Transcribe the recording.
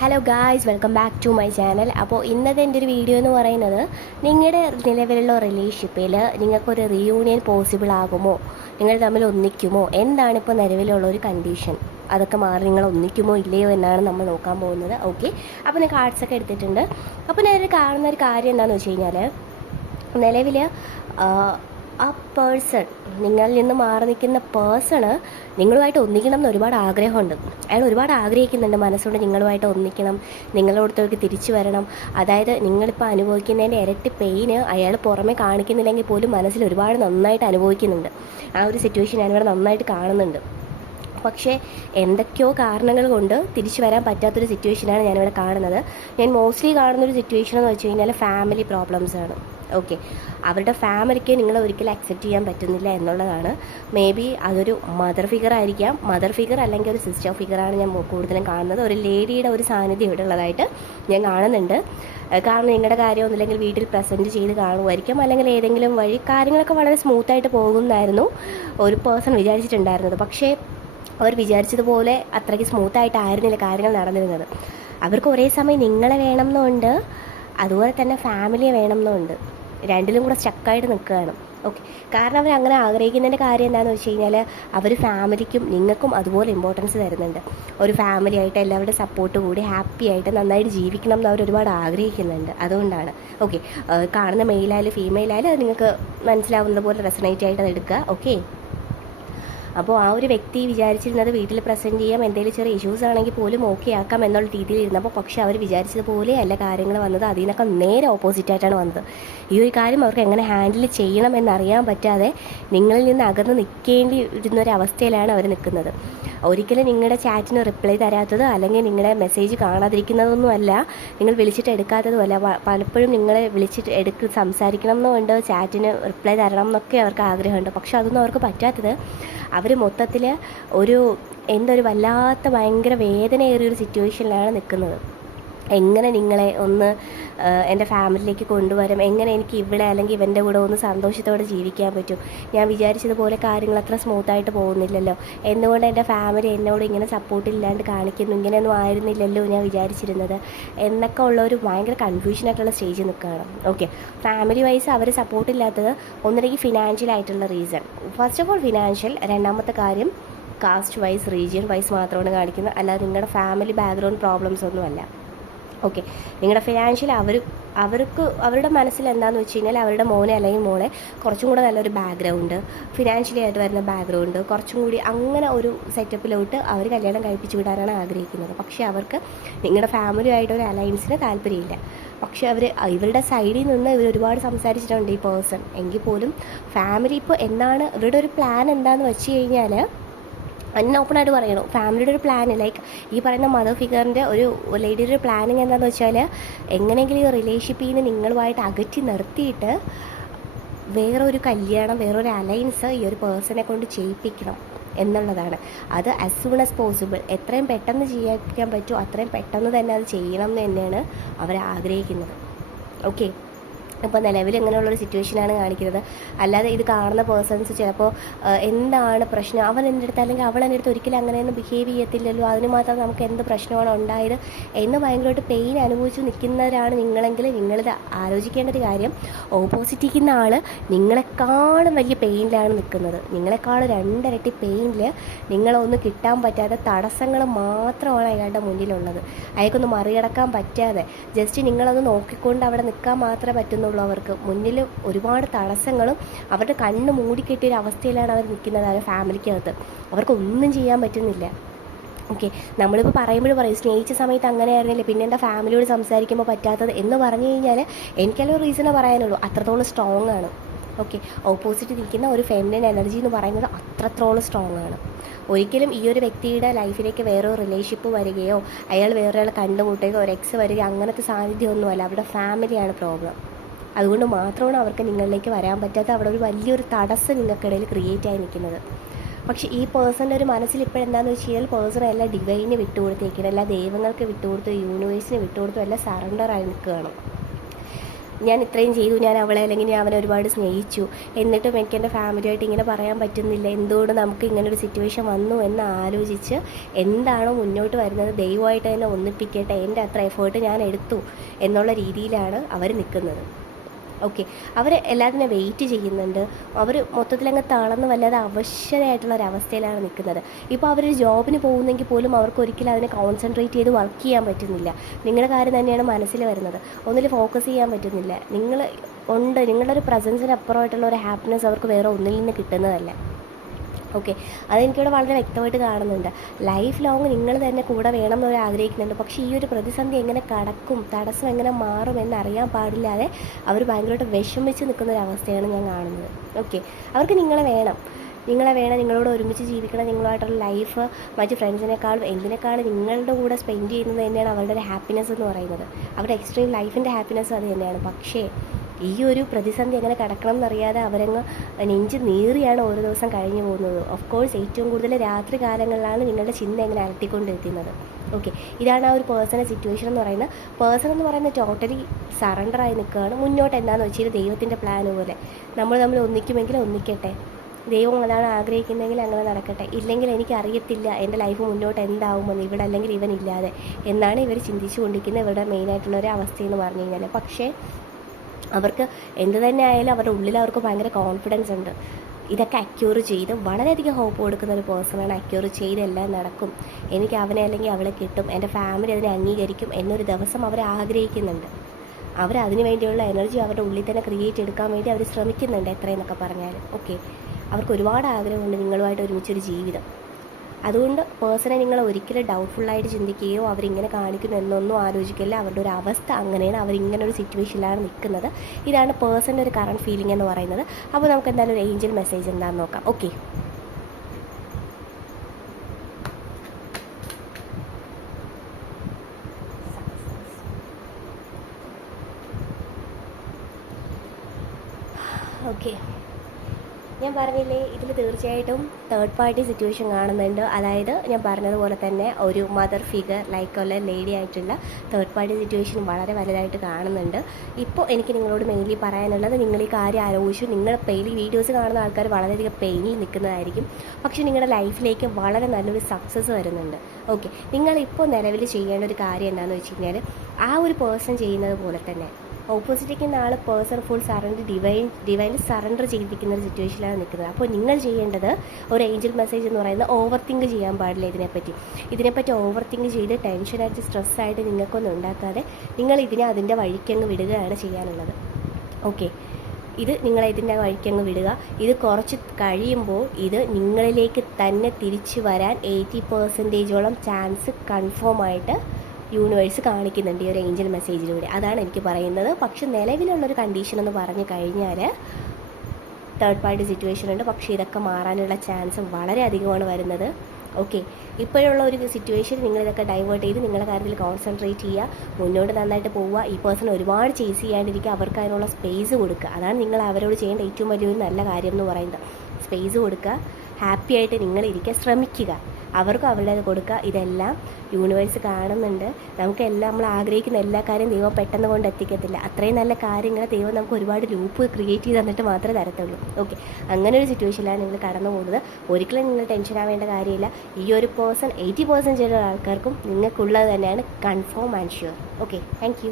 Hello guys welcome back to my channel അപ്പോൾ ഇന്നത്തെ എന്റെ ഒരു വീഡിയോ എന്ന് പറയുന്നത് നിങ്ങളുടെ നിലവിലുള്ള റിലേഷൻഷിപ്പിൽ നിങ്ങൾക്കൊരു റീയൂണിയൻ പോസിബിൾ ആകുമോ? നിങ്ങൾ തമ്മിൽ ഒന്നിക്കുമോ? എന്താണ് ഇപ്പോൾ നിലവിലുള്ള ഒരു കണ്ടീഷൻ അതൊക്കെ മാറി നിങ്ങൾ ഒന്നിക്കുമോ ഇല്ലയോ എന്നാണ് നമ്മൾ നോക്കാൻ പോകുന്നത്. ഓക്കെ അപ്പോൾ ഞാൻ കാർഡ്സൊക്കെ എടുത്തിട്ടുണ്ട്. അപ്പോൾ ഞാനൊരു കാണുന്ന ഒരു കാര്യം എന്താണെന്ന് വെച്ച് കഴിഞ്ഞാൽ നിലവിൽ ആ പേഴ്സൺ നിങ്ങളിൽ നിന്ന് മാറി നിൽക്കുന്ന പേഴ്സണ് നിങ്ങളുമായിട്ട് ഒന്നിക്കണം എന്ന് ഒരുപാട് ആഗ്രഹമുണ്ട്. അയാൾ ഒരുപാട് ആഗ്രഹിക്കുന്നുണ്ട് മനസ്സുകൊണ്ട് നിങ്ങളുമായിട്ട് ഒന്നിക്കണം നിങ്ങളോടത്തേക്ക് തിരിച്ചു വരണം. അതായത് നിങ്ങളിപ്പോൾ അനുഭവിക്കുന്നതിന്റെ ഇരട്ടി പെയിന് അയാൾ പുറമെ കാണിക്കുന്നില്ലെങ്കിൽ പോലും മനസ്സിൽ ഒരുപാട് നന്നായിട്ട് അനുഭവിക്കുന്നുണ്ട്. ആ ഒരു സിറ്റുവേഷൻ ഞാനിവിടെ നന്നായിട്ട് കാണുന്നുണ്ട്. പക്ഷേ എന്തൊക്കെയോ കാരണങ്ങൾ കൊണ്ട് തിരിച്ചു വരാൻ പറ്റാത്തൊരു സിറ്റുവേഷനാണ് ഞാനിവിടെ കാണുന്നത്. ഞാൻ മോസ്റ്റ്ലി കാണുന്നൊരു സിറ്റുവേഷൻ എന്ന് വെച്ച് കഴിഞ്ഞാൽ ഫാമിലി പ്രോബ്ലംസ് ആണ്. ഓക്കെ അവരുടെ ഫാമിലിക്ക് നിങ്ങളെ ഒരിക്കലും അക്സെപ്റ്റ് ചെയ്യാൻ പറ്റുന്നില്ല എന്നുള്ളതാണ്. മേ ബി അതൊരു മദർ ഫിഗർ ആയിരിക്കാം. മദർ ഫിഗർ അല്ലെങ്കിൽ ഒരു സിസ്റ്റർ ഫിഗറാണ് ഞാൻ കൂടുതലും കാണുന്നത്. ഒരു ലേഡിയുടെ ഒരു സാന്നിധ്യം ഇവിടെ ഉള്ളതായിട്ട് ഞാൻ കാണുന്നുണ്ട്. കാരണം നിങ്ങളുടെ കാര്യം ഒന്നില്ലെങ്കിൽ വീട്ടിൽ പ്രസന്റ് ചെയ്ത് കാണുമായിരിക്കും അല്ലെങ്കിൽ ഏതെങ്കിലും വഴി കാര്യങ്ങളൊക്കെ വളരെ സ്മൂത്തായിട്ട് പോകുന്നതായിരുന്നു ഒരു പേഴ്സൺ വിചാരിച്ചിട്ടുണ്ടായിരുന്നത്. പക്ഷേ അവർ വിചാരിച്ചതുപോലെ അത്രയ്ക്ക് സ്മൂത്തായിട്ടായിരുന്നില്ല കാര്യങ്ങൾ നടന്നിരുന്നത്. അവർക്ക് ഒരേ സമയം നിങ്ങളെ വേണം എന്നുണ്ട് അതുപോലെ തന്നെ ഫാമിലിയെ വേണം എന്നുണ്ട് രണ്ടിലും കൂടെ സ്റ്റക്കായിട്ട് നിൽക്കുകയാണ്. ഓക്കെ കാരണം അവർ അങ്ങനെ ആഗ്രഹിക്കുന്നതിന്റെ കാര്യം എന്താണെന്ന് വെച്ച് കഴിഞ്ഞാൽ അവർ ഫാമിലിക്കും നിങ്ങൾക്കും അതുപോലെ ഇമ്പോർട്ടൻസ് തരുന്നുണ്ട്. ഒരു ഫാമിലി ആയിട്ട് എല്ലാവരുടെ സപ്പോർട്ട് കൂടി ഹാപ്പി ആയിട്ട് നന്നായിട്ട് ജീവിക്കണം എന്ന് അവർ ഒരുപാട് ആഗ്രഹിക്കുന്നുണ്ട്. അതുകൊണ്ടാണ്. ഓക്കെ കാണുന്ന മെയിലായാലും ഫീമെയിലായാലും അത് നിങ്ങൾക്ക് മനസ്സിലാവുന്നത് പോലെ റെസനേറ്റ് ആയിട്ട് അത് എടുക്കുക. ഓക്കെ അപ്പോൾ ആ ഒരു വ്യക്തി വിചാരിച്ചിരുന്നത് വീട്ടിൽ പ്രസന്റ് ചെയ്യാം എന്തെങ്കിലും ചെറിയ ഇഷ്യൂസ് ആണെങ്കിൽ പോലും ഓക്കെ ആക്കാം എന്നുള്ള രീതിയിൽ ഇരുന്നപ്പോൾ പക്ഷേ അവർ വിചാരിച്ചതുപോലെ അല്ല കാര്യങ്ങൾ വന്നത്. അതിൽ നിന്നൊക്കെ നേരെ ഓപ്പോസിറ്റ് ആയിട്ടാണ് വന്നത്. ഈ ഒരു കാര്യം അവർക്ക് എങ്ങനെ ഹാൻഡിൽ ചെയ്യണം എന്നറിയാൻ പറ്റാതെ നിങ്ങളിൽ നിന്ന് അകന്ന് നിൽക്കേണ്ടി ഇരുന്ന ഒരു അവസ്ഥയിലാണ് അവർ നിൽക്കുന്നത്. ഒരിക്കലും നിങ്ങളുടെ ചാറ്റിന് റിപ്ലൈ തരാത്തത് അല്ലെങ്കിൽ നിങ്ങളുടെ മെസ്സേജ് കാണാതിരിക്കുന്നതൊന്നുമല്ല നിങ്ങൾ വിളിച്ചിട്ട് എടുക്കാത്തതുമല്ല പലപ്പോഴും നിങ്ങളെ വിളിച്ചിട്ട് എടുക്ക് സംസാരിക്കണം എന്നുണ്ട് ചാറ്റിന് റിപ്ലൈ തരണം എന്നൊക്കെ അവർക്ക് ആഗ്രഹമുണ്ട്. പക്ഷേ അതൊന്നും അവർക്ക് പറ്റാത്തത് അവർ മൊത്തത്തിൽ ഒരു എന്തൊരു വല്ലാത്ത ഭയങ്കര വേദനയേറിയൊരു സിറ്റുവേഷനിലാണ് നിൽക്കുന്നത് എങ്ങനെ നിങ്ങളെ ഒന്ന് എന്റെ ഫാമിലിയിലേക്ക് കൊണ്ടുവരും എങ്ങനെ എനിക്ക് ഇവിടെ അല്ലെങ്കിൽ ഇവന്റെ കൂടെ ഒന്ന് സന്തോഷത്തോടെ ജീവിക്കാൻ പറ്റും? ഞാൻ വിചാരിച്ചതുപോലെ കാര്യങ്ങൾ അത്ര സ്മൂത്തായിട്ട് പോകുന്നില്ലല്ലോ. എന്തുകൊണ്ട് എന്റെ ഫാമിലി എന്നോട് ഇങ്ങനെ സപ്പോർട്ട് ഇല്ലാണ്ട് കാണിക്കുന്നു. ഇങ്ങനെയൊന്നും ആയിരുന്നില്ലല്ലോ ഞാൻ വിചാരിച്ചിരുന്നത്. എന്നൊക്കെ ഉള്ള ഒരു ഭയങ്കര കൺഫ്യൂഷനായിട്ടുള്ള സ്റ്റേജിൽ നിൽക്കുകയാണ്. ഓക്കെ ഫാമിലി വൈസ് അവർ സപ്പോർട്ട് ഇല്ലാത്തത് ഫിനാൻഷ്യൽ ആയിട്ടുള്ള reason first of all financial രണ്ടാമത്തെ കാര്യം കാസ്റ്റ് വൈസ് റീജിയൻ വൈസ് മാത്രമാണ് കാണിക്കുന്നത്. അല്ലാതെ നിങ്ങളുടെ ഫാമിലി ബാക്ക്ഗ്രൗണ്ട് പ്രോബ്ലംസ് ഒന്നുമല്ല. ഓക്കെ നിങ്ങളുടെ ഫിനാൻഷ്യൽ അവർ അവർക്ക് അവരുടെ മനസ്സിൽ എന്താണെന്ന് വെച്ച് കഴിഞ്ഞാൽ അവരുടെ മോനെ അല്ലെങ്കിൽ മോളെ കുറച്ചും കൂടെ നല്ലൊരു ബാക്ക്ഗ്രൗണ്ട് ഫിനാൻഷ്യലി ആയിട്ട് വരുന്ന ബാക്ക്ഗ്രൗണ്ട് കുറച്ചും കൂടി അങ്ങനെ ഒരു സെറ്റപ്പിലോട്ട് അവർ കല്യാണം കഴിപ്പിച്ച് വിടാനാണ് ആഗ്രഹിക്കുന്നത്. പക്ഷേ അവർക്ക് നിങ്ങളുടെ ഫാമിലിയായിട്ട് ഒരു അലയൻസിന് താല്പര്യമില്ല. പക്ഷേ അവർ ഇവരുടെ സൈഡിൽ നിന്ന് ഇവർ ഒരുപാട് സംസാരിച്ചിട്ടുണ്ട് ഈ പേഴ്സൺ എങ്കിൽ പോലും ഫാമിലി ഇപ്പോൾ എന്താണ് ഇവരുടെ ഒരു പ്ലാൻ എന്താണെന്ന് വെച്ച് കഴിഞ്ഞാൽ അതിന് ഓപ്പണായിട്ട് പറയണം. ഫാമിലിയുടെ ഒരു പ്ലാൻ ലൈക്ക് ഈ പറയുന്ന മദർ ഫിഗറിന്റെ ഒരു ലേഡിയുടെ ഒരു പ്ലാനിങ് എന്താണെന്ന് വെച്ചാൽ എങ്ങനെയെങ്കിലും ഈ റിലേഷൻഷിപ്പിൽ നിന്ന് നിങ്ങളുമായിട്ട് അകറ്റി നിർത്തിയിട്ട് വേറൊരു കല്യാണം വേറൊരു അലയൻസ് ഈ ഒരു പേഴ്സണെ കൊണ്ട് ചെയ്യിപ്പിക്കണം എന്നുള്ളതാണ്. അത് ആസ് സൂൺ ആസ് പോസിബിൾ എത്രയും പെട്ടെന്ന് ചെയ്യാൻ പറ്റുമോ അത്രയും പെട്ടെന്ന് തന്നെ അത് ചെയ്യണം എന്ന് തന്നെയാണ് അവർ ആഗ്രഹിക്കുന്നത്. ഓക്കെ ഇപ്പോൾ നിലവിൽ ഇങ്ങനെയുള്ളൊരു സിറ്റുവേഷനാണ് കാണിക്കുന്നത്. അല്ലാതെ ഇത് കാണുന്ന പേഴ്സൺസ് ചിലപ്പോൾ എന്താണ് പ്രശ്നം? അവൻ എന്റെ അടുത്ത് അല്ലെങ്കിൽ അവൾ എന്റെ അടുത്ത് ഒരിക്കലും അങ്ങനെയൊന്നും ബിഹേവ് ചെയ്യത്തില്ലല്ലോ. അതിന് മാത്രം നമുക്ക് എന്ത് പ്രശ്നമാണ് ഉണ്ടായത് എന്ന് ഭയങ്കരമായിട്ട് പെയിൻ അനുഭവിച്ച് നിൽക്കുന്നവരാണ് നിങ്ങളെങ്കിൽ നിങ്ങളിത് ആലോചിക്കേണ്ട ഒരു കാര്യം. ഓപ്പോസിറ്റ് ഇരിക്കുന്ന ആൾ നിങ്ങളെക്കാളും വലിയ പെയിനിലാണ് നിൽക്കുന്നത്. നിങ്ങളെക്കാളും രണ്ടിരട്ടി പെയിനിൽ നിങ്ങളൊന്നും കിട്ടാൻ പറ്റാത്ത തടസ്സങ്ങൾ മാത്രമാണ് അയാളുടെ മുന്നിലുള്ളത്. അയാൾക്കൊന്ന് മറികടക്കാൻ പറ്റാതെ ജസ്റ്റ് നിങ്ങളൊന്ന് നോക്കിക്കൊണ്ട് അവിടെ നിൽക്കാൻ മാത്രമേ പറ്റുന്നുള്ളൂ. അവർക്ക് മുന്നിൽ ഒരുപാട് തടസ്സങ്ങളും അവരുടെ കണ്ണ് മൂടിക്കെട്ടിയ ഒരു അവസ്ഥയിലാണ് അവർ നിൽക്കുന്നത് അവരുടെ ഫാമിലിക്കകത്ത്. അവർക്ക് ഒന്നും ചെയ്യാൻ പറ്റുന്നില്ല. ഓക്കെ. നമ്മളിപ്പോൾ പറയുമ്പോൾ പറയും സ്നേഹിച്ച സമയത്ത് അങ്ങനെ ആയിരുന്നില്ല പിന്നെ എന്റെ ഫാമിലിയോട് സംസാരിക്കുമ്പോൾ പറ്റാത്തത്? എന്ന് പറഞ്ഞു കഴിഞ്ഞാൽ എനിക്കല്ല റീസണേ പറയാനുള്ളൂ. അത്രത്തോളം സ്ട്രോങ് ആണ്. ഓക്കെ. ഓപ്പോസിറ്റ് നിൽക്കുന്ന ഒരു ഫെമിനൻ എനർജി എന്ന് പറയുന്നത് അത്രത്തോളം സ്ട്രോങ് ആണ്. ഒരിക്കലും ഈ ഒരു വ്യക്തിയുടെ ലൈഫിലേക്ക് വേറെ റിലേഷൻഷിപ്പ് വരികയോ അയാൾ വേറൊരാൾ കണ്ടുമുട്ടുകയോ ഒരു എക്സ് വരികയോ അങ്ങനത്തെ സാന്നിധ്യമൊന്നുമല്ല. അവരുടെ ഫാമിലിയാണ് പ്രോബ്ലം അതുകൊണ്ട് മാത്രമാണ് അവർക്ക് നിങ്ങളിലേക്ക് വരാൻ പറ്റാത്ത അവിടെ ഒരു വലിയൊരു തടസ്സം നിങ്ങൾക്കിടയിൽ ക്രിയേറ്റ് ആയി നിൽക്കുന്നത്. പക്ഷേ ഈ പേഴ്സന്റെ ഒരു മനസ്സിൽ ഇപ്പോഴെന്താണെന്ന് വെച്ച് കഴിഞ്ഞാൽ പേഴ്സൺ എല്ലാം ഡിവൈന് വിട്ടുകൊടുത്തേക്കണം. എല്ലാ ദൈവങ്ങൾക്ക് വിട്ടുകൊടുത്തു യൂണിവേഴ്സിന് വിട്ടുകൊടുത്തു എല്ലാം സറണ്ടർ ആയി നിൽക്കുകയാണ്. ഞാൻ ഇത്രയും ചെയ്തു. ഞാൻ അവളെ അല്ലെങ്കിൽ ഞാൻ അവനെ ഒരുപാട് സ്നേഹിച്ചു. എന്നിട്ടും എനിക്ക് എന്റെ ഫാമിലിയായിട്ട് ഇങ്ങനെ പറയാൻ പറ്റുന്നില്ല. എന്തുകൊണ്ട് നമുക്ക് ഇങ്ങനെ ഒരു സിറ്റുവേഷൻ വന്നു എന്ന് ആലോചിച്ച് എന്താണോ മുന്നോട്ട് വരുന്നത് ദൈവമായിട്ട് തന്നെ ഒന്നിപ്പിക്കട്ടെ. എന്റെ അത്ര എഫേർട്ട് ഞാൻ എടുത്തു എന്നുള്ള രീതിയിലാണ് അവർ നിൽക്കുന്നത്. ഓക്കെ അവർ എല്ലാത്തിനും വെയിറ്റ് ചെയ്യുന്നുണ്ട്. അവർ മൊത്തത്തിലങ്ങ് തളർന്ന് വല്ലാതെ അവശരായിട്ടുള്ള ഒരു അവസ്ഥയിലാണ് നിൽക്കുന്നത്. ഇപ്പോൾ അവർ ജോബിന് പോകുന്നെങ്കിൽ പോലും അവർക്ക് ഒരിക്കലും അതിനെ കോൺസെൻട്രേറ്റ് ചെയ്ത് വർക്ക് ചെയ്യാൻ പറ്റുന്നില്ല. നിങ്ങളുടെ കാര്യം തന്നെയാണ് മനസ്സിൽ വരുന്നത്. ഒന്നിൽ ഫോക്കസ് ചെയ്യാൻ പറ്റുന്നില്ല. നിങ്ങൾ ഉണ്ട്. നിങ്ങളുടെ ഒരു പ്രസൻസിന് അപ്പുറമായിട്ടുള്ള ഒരു ഹാപ്പിനെസ് അവർക്ക് വേറെ ഒന്നിൽ നിന്ന് കിട്ടുന്നതല്ല. ഓക്കെ അതെനിക്കിവിടെ വളരെ വ്യക്തമായിട്ട് കാണുന്നുണ്ട്. ലൈഫ് ലോങ് നിങ്ങൾ തന്നെ കൂടെ വേണം എന്നവർ ആഗ്രഹിക്കുന്നുണ്ട്. പക്ഷേ ഈ ഒരു പ്രതിസന്ധി എങ്ങനെ കടക്കും തടസ്സം എങ്ങനെ മാറും എന്നറിയാൻ പാടില്ലാതെ അവർ ഭയങ്കരമായിട്ട് വിഷമിച്ച് നിൽക്കുന്ന ഒരു അവസ്ഥയാണ് ഞാൻ കാണുന്നത്. ഓക്കെ അവർക്ക് നിങ്ങളെ വേണം. നിങ്ങളെ വേണം നിങ്ങളോട് ഒരുമിച്ച് ജീവിക്കണം നിങ്ങളുമായിട്ടുള്ള ലൈഫ് മറ്റ് ഫ്രണ്ട്സിനേക്കാളും എന്തിനേക്കാളും നിങ്ങളുടെ കൂടെ സ്പെൻഡ് ചെയ്യുന്നത് തന്നെയാണ് അവരുടെ ഒരു ഹാപ്പിനെസ് എന്ന് പറയുന്നത്. അവരുടെ എക്സ്ട്രീം ലൈഫിന്റെ ഹാപ്പിനെസ് അത് തന്നെയാണ്. പക്ഷേ ഈ ഒരു പ്രതിസന്ധി എങ്ങനെ കടക്കണം എന്നറിയാതെ അവരങ്ങ് നെഞ്ച് നീറിയാണ് ഓരോ ദിവസം കഴിഞ്ഞു പോകുന്നത്. ഓഫ് കോഴ്സ് ഏറ്റവും കൂടുതൽ രാത്രി കാലങ്ങളിലാണ് നിങ്ങളുടെ ചിന്ത എങ്ങനെ അലട്ടിക്കൊണ്ടിരിക്കുന്നത്. ഓക്കെ ഇതാണ് ആ ഒരു പേഴ്സണൽ സിറ്റുവേഷൻ എന്ന് പറയുന്നത്. പേഴ്സൺ എന്ന് പറയുന്നത് ടോട്ടലി സറണ്ടറായി നിൽക്കുകയാണ്. മുന്നോട്ട് എന്താണെന്ന് വെച്ചാൽ ദൈവത്തിന്റെ പ്ലാൻ പോലെ. നമ്മൾ നമ്മൾ ഒന്നിക്കുമെങ്കിൽ ഒന്നിക്കട്ടെ. ദൈവം അതാണ് ആഗ്രഹിക്കുന്നതെങ്കിൽ അങ്ങനെ നടക്കട്ടെ. ഇല്ലെങ്കിൽ എനിക്ക് അറിയത്തില്ല എന്റെ ലൈഫ് മുന്നോട്ട് എന്താവുമെന്ന്. ഇവിടെ അല്ലെങ്കിൽ ഇവൻ ഇല്ലാതെ എന്നാണ് ഇവർ ചിന്തിച്ചു കൊണ്ടിരിക്കുന്നത് ഇവരുടെ മെയിനായിട്ടുള്ള ഒരു അവസ്ഥയെന്ന് പറഞ്ഞു കഴിഞ്ഞാൽ പക്ഷേ അവർക്ക് എന്ത് തന്നെ ആയാലും അവരുടെ ഉള്ളിൽ അവർക്ക് ഭയങ്കര കോൺഫിഡൻസ് ഉണ്ട്. ഇതൊക്കെ അക്യൂർ ചെയ്ത് വളരെയധികം ഹോപ്പ് കൊടുക്കുന്ന ഒരു പേഴ്സണാണ് അക്യൂർ ചെയ്ത് എല്ലാം നടക്കും. എനിക്ക് അവനെ അല്ലെങ്കിൽ അവളെ കിട്ടും. എന്റെ ഫാമിലി അതിനെ അംഗീകരിക്കും എന്നൊരു ദിവസം അവർ ആഗ്രഹിക്കുന്നുണ്ട്. അവർ അതിനു വേണ്ടിയുള്ള എനർജി അവരുടെ ഉള്ളിൽ തന്നെ ക്രിയേറ്റ് എടുക്കാൻ വേണ്ടി അവർ ശ്രമിക്കുന്നുണ്ട് എത്രയെന്നൊക്കെ പറഞ്ഞാൽ ഓക്കെ അവർക്ക് ഒരുപാട് ആഗ്രഹമുണ്ട് നിങ്ങളുമായിട്ട് ഒരുമിച്ചൊരു ജീവിതം. അതുകൊണ്ട് പേഴ്സണെ നിങ്ങൾ ഒരിക്കലും ഡൗട്ട്ഫുള്ളായിട്ട് ചിന്തിക്കുകയോ അവരിങ്ങനെ കാണിക്കുന്നു എന്നൊന്നും ആലോചിക്കില്ല. അവരുടെ ഒരു അവസ്ഥ അങ്ങനെയാണ്. അവരിങ്ങനെ ഒരു സിറ്റുവേഷനിലാണ് നിൽക്കുന്നത്. ഇതാണ് പേഴ്സന്റെ ഒരു കറണ്ട് ഫീലിംഗ് എന്ന് പറയുന്നത്. അപ്പോൾ നമുക്ക് എന്തായാലും ഒരു ഏഞ്ചൽ മെസ്സേജ് എന്താണെന്ന് നോക്കാം. ഓക്കെ ഞാൻ പറഞ്ഞില്ലേ ഇതിൽ തീർച്ചയായിട്ടും തേർഡ് പാർട്ടി സിറ്റുവേഷൻ കാണുന്നുണ്ട്. അതായത് ഞാൻ പറഞ്ഞതുപോലെ തന്നെ ഒരു മദർ ഫിഗർ ലൈക്ക് ഉള്ള ലേഡി ആയിട്ടുള്ള തേർഡ് പാർട്ടി സിറ്റുവേഷൻ വളരെ വലുതായിട്ട് കാണുന്നുണ്ട്. ഇപ്പോൾ എനിക്ക് നിങ്ങളോട് മെയിൻലി പറയാനുള്ളത് നിങ്ങൾ ഈ കാര്യം ആലോചിച്ചു നിങ്ങൾ പെയിലി വീഡിയോസ് കാണുന്ന ആൾക്കാർ വളരെയധികം പെയിനിൽ നിൽക്കുന്നതായിരിക്കും. പക്ഷേ നിങ്ങളുടെ ലൈഫിലേക്ക് വളരെ നല്ലൊരു സക്സസ് വരുന്നുണ്ട്. ഓക്കെ നിങ്ങളിപ്പോൾ നിലവിൽ ചെയ്യേണ്ട ഒരു കാര്യം എന്താണെന്ന് വെച്ച് കഴിഞ്ഞാൽ ആ ഒരു പേഴ്സൺ ചെയ്യുന്നത് പോലെ തന്നെ ഓപ്പോസിറ്റിരിക്കുന്ന ആൾ പേഴ്സൺ ഫുൾ സറണ്ടർ ഡിവൈൻ ഡിവൈനിൽ സറണ്ടർ ചെയ്തിരിക്കുന്ന ഒരു സിറ്റുവേഷനിലാണ് നിൽക്കുന്നത്. അപ്പോൾ നിങ്ങൾ ചെയ്യേണ്ടത് ഒരു ഏഞ്ചൽ മെസ്സേജ് എന്ന് പറയുന്നത് ഓവർ തിങ്ക് ചെയ്യാൻ പാടില്ല ഇതിനെപ്പറ്റി. ഇതിനെപ്പറ്റി ഓവർ തിങ്ക് ചെയ്ത് ടെൻഷനായിട്ട് സ്ട്രെസ്സായിട്ട് നിങ്ങൾക്കൊന്നും ഉണ്ടാക്കാതെ നിങ്ങൾ ഇതിനെ അതിന്റെ വഴിക്കങ്ങ് വിടുകയാണ് ചെയ്യാനുള്ളത്. ഓക്കെ. ഇത് നിങ്ങൾ ഇതിന്റെ വഴിക്കങ്ങ് വിടുക. ഇത് കുറച്ച് കഴിയുമ്പോൾ ഇത് നിങ്ങളിലേക്ക് തന്നെ തിരിച്ചു വരാൻ എയ്റ്റി പെർസെന്റേജോളം ചാൻസ് കൺഫേം ആയിട്ട് യൂണിവേഴ്സ് കാണിക്കുന്നുണ്ട് ഈ ഒരു ഏഞ്ചൽ മെസ്സേജിലൂടെ അതാണ് എനിക്ക് പറയുന്നത്. പക്ഷെ നിലവിലുള്ളൊരു കണ്ടീഷൻ എന്ന് പറഞ്ഞു കഴിഞ്ഞാൽ തേർഡ് പാർട്ടി സിറ്റുവേഷൻ ഉണ്ട്. പക്ഷേ ഇതൊക്കെ മാറാനുള്ള ചാൻസ് വളരെ അധികമാണ് വരുന്നത്. ഓക്കെ ഇപ്പോഴുള്ള ഒരു സിറ്റുവേഷൻ നിങ്ങൾ ഇതൊക്കെ ഡൈവേർട്ട് ചെയ്ത് നിങ്ങളുടെ കാര്യത്തിൽ കോൺസെൻട്രേറ്റ് ചെയ്യുക മുന്നോട്ട് നന്നായിട്ട് പോവുക ഈ പേഴ്സൺ ഒരുപാട് ചേസ് ചെയ്യാണ്ടിരിക്കുക അവർക്ക് അതിനുള്ള സ്പേസ് കൊടുക്കുക. അതാണ് നിങ്ങൾ അവരോട് ചെയ്യേണ്ട ഏറ്റവും വലിയൊരു നല്ല കാര്യം എന്ന് പറയുന്നത്. സ്പേസ് കൊടുക്കുക ഹാപ്പി ആയിട്ട് നിങ്ങൾ ശ്രമിക്കുക. അവർക്കും അവരുടേത് കൊടുക്കുക. ഇതെല്ലാം യൂണിവേഴ്സ് കാണുന്നുണ്ട്. നമുക്കെല്ലാം നമ്മൾ ആഗ്രഹിക്കുന്ന എല്ലാ കാര്യം ദൈവം പെട്ടെന്ന് കൊണ്ട് എത്തിക്കത്തില്ല. അത്രയും നല്ല കാര്യങ്ങൾ ദൈവം നമുക്ക് ഒരുപാട് ലൂപ്പ് ക്രിയേറ്റ് ചെയ്ത് തന്നിട്ട് മാത്രമേ തരത്തുള്ളൂ. ഓക്കെ അങ്ങനെ ഒരു സിറ്റുവേഷനിലാണ് നിങ്ങൾ കടന്നു പോകുന്നത്. ഒരിക്കലും നിങ്ങൾ ടെൻഷൻ ആവേണ്ട കാര്യമില്ല. ഈ ഒരു പേഴ്സൺ എയ്റ്റി ചില ആൾക്കാർക്കും നിങ്ങൾക്കുള്ളത് തന്നെയാണ് confirm and sure okay thank